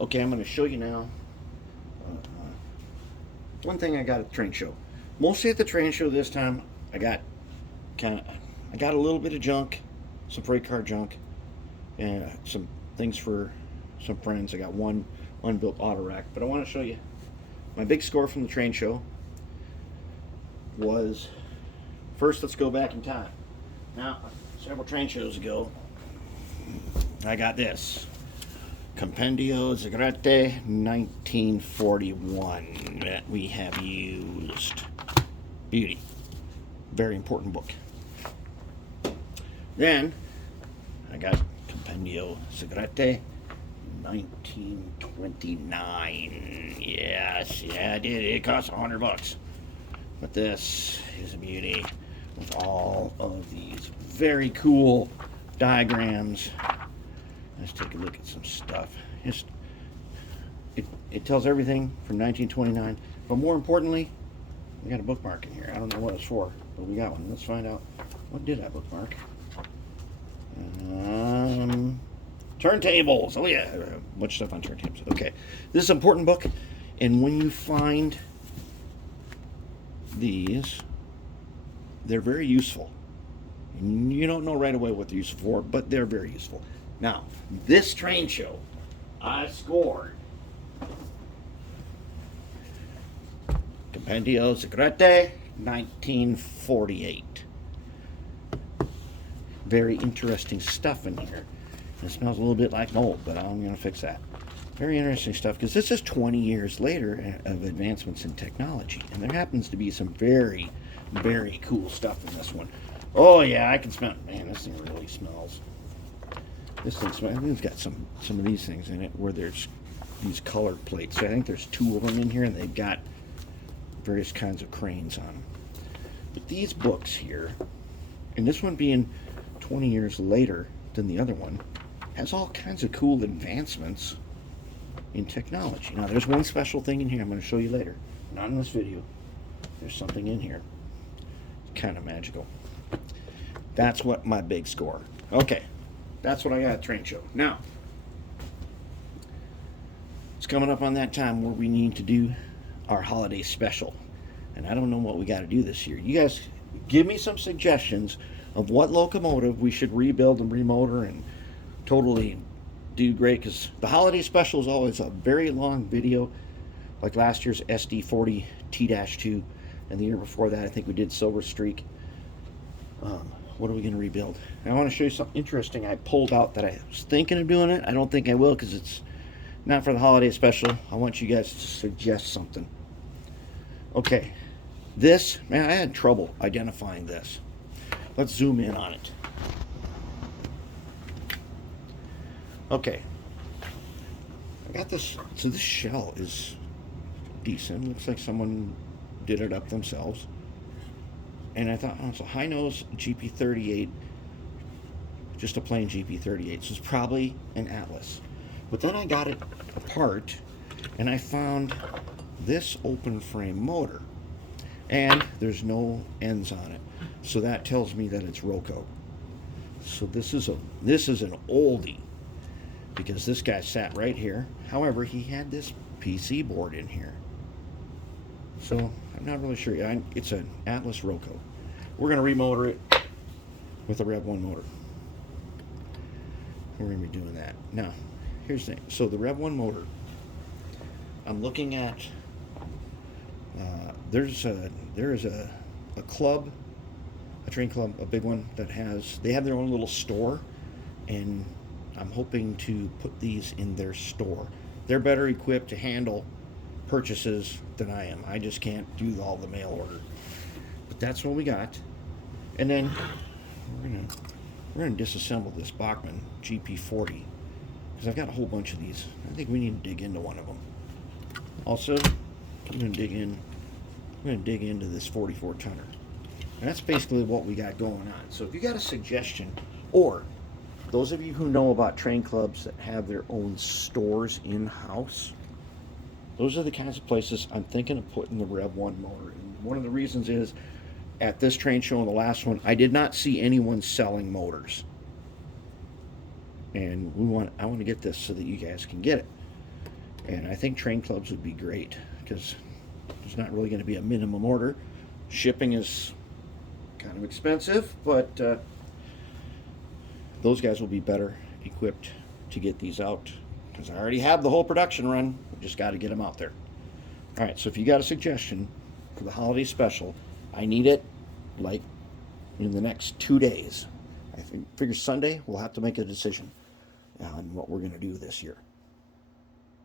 Okay, I'm going to show you now. One thing I got at the train show. Mostly at the train show this time, I got I got a little bit of junk, some freight car junk, and some things for some friends. I got one unbuilt auto rack, but I want to show you my big score from the train show was first. Let's go back in time. Now, several train shows ago, I got this Compendio Zagrete 1941 that we have used. Beauty. Very important book. Then I got Compendio Zagrete 1929. Yes, yeah, I did. It cost $100. But this is a beauty with all of these very cool diagrams. Let's take a look at some stuff. It tells everything from 1929, but more importantly, we got a bookmark in here. I don't know what it's for, but we got one. Let's find out. What did I bookmark? Turntables. Oh yeah, much stuff on turntables. Okay, this is an important book, and when you find these, they're very useful. You don't know right away what they're useful for, but they're very useful. Now, this train show, I scored Compendio Zagrete 1948. Very interesting stuff in here. It smells a little bit like mold, but I'm going to fix that. Very interesting stuff, because this is 20 years later of advancements in technology, and there happens to be some very, very cool stuff in this one. Oh yeah, I can smell it. Man, this thing really smells. This thing smells. It's got some of these things in it where there's these colored plates. So I think there's 2 of them in here, and they've got various kinds of cranes on them. But these books here, and this one being 20 years later than the other one, has all kinds of cool advancements in technology. Now, there's one special thing in here I'm going to show you later. Not in this video. There's something in here. It's kind of magical. That's what my big score. Okay, that's what I got at train show. Now, it's coming up on that time where we need to do our holiday special. And I don't know what we got to do this year. You guys give me some suggestions of what locomotive we should rebuild and remotor and totally do great, because the holiday special is always a very long video, like last year's SD40 T-2, and the year before that I think we did Silver Streak. What are we going to rebuild? And I want to show you something interesting I pulled out that I was thinking of doing it. I don't think I will, because it's not for the holiday special. I want you guys to suggest something. Okay, this, man, I had trouble identifying this. Let's zoom in on it. Okay, I got this. So this shell is decent. Looks like someone did it up themselves. And I thought, oh, it's a high nose GP38, just a plain GP38. So it's probably an Atlas. But then I got it apart, and I found this open frame motor, and there's no ends on it. So that tells me that it's Roco. So this is an oldie, because this guy sat right here. However, he had this PC board in here. So I'm not really sure. It's an Atlas Roco. We're going to remotor it with a Rev 1 motor. We're going to be doing that. Now, here's the thing. So the Rev 1 motor, I'm looking at, there is a club, a train club, a big one that they have their own little store, and I'm hoping to put these in their store. They're better equipped to handle purchases than I am. I just can't do all the mail order. But that's what we got. And then we're gonna disassemble this Bachmann GP40, because I've got a whole bunch of these. I think we need to dig into one of them. Also, I'm gonna dig into this 44 tonner. And that's basically what we got going on. So if you got a suggestion, or those of you who know about train clubs that have their own stores in-house, those are the kinds of places I'm thinking of putting the Rev 1 motor in. One of the reasons is, at this train show and the last one, I did not see anyone selling motors. And I want to get this so that you guys can get it. And I think train clubs would be great because there's not really going to be a minimum order. Shipping is kind of expensive, but those guys will be better equipped to get these out because I already have the whole production run. We just got to get them out there. All right, so if you got a suggestion for the holiday special, I need it like in the next 2 days. I figure Sunday we'll have to make a decision on what we're going to do this year.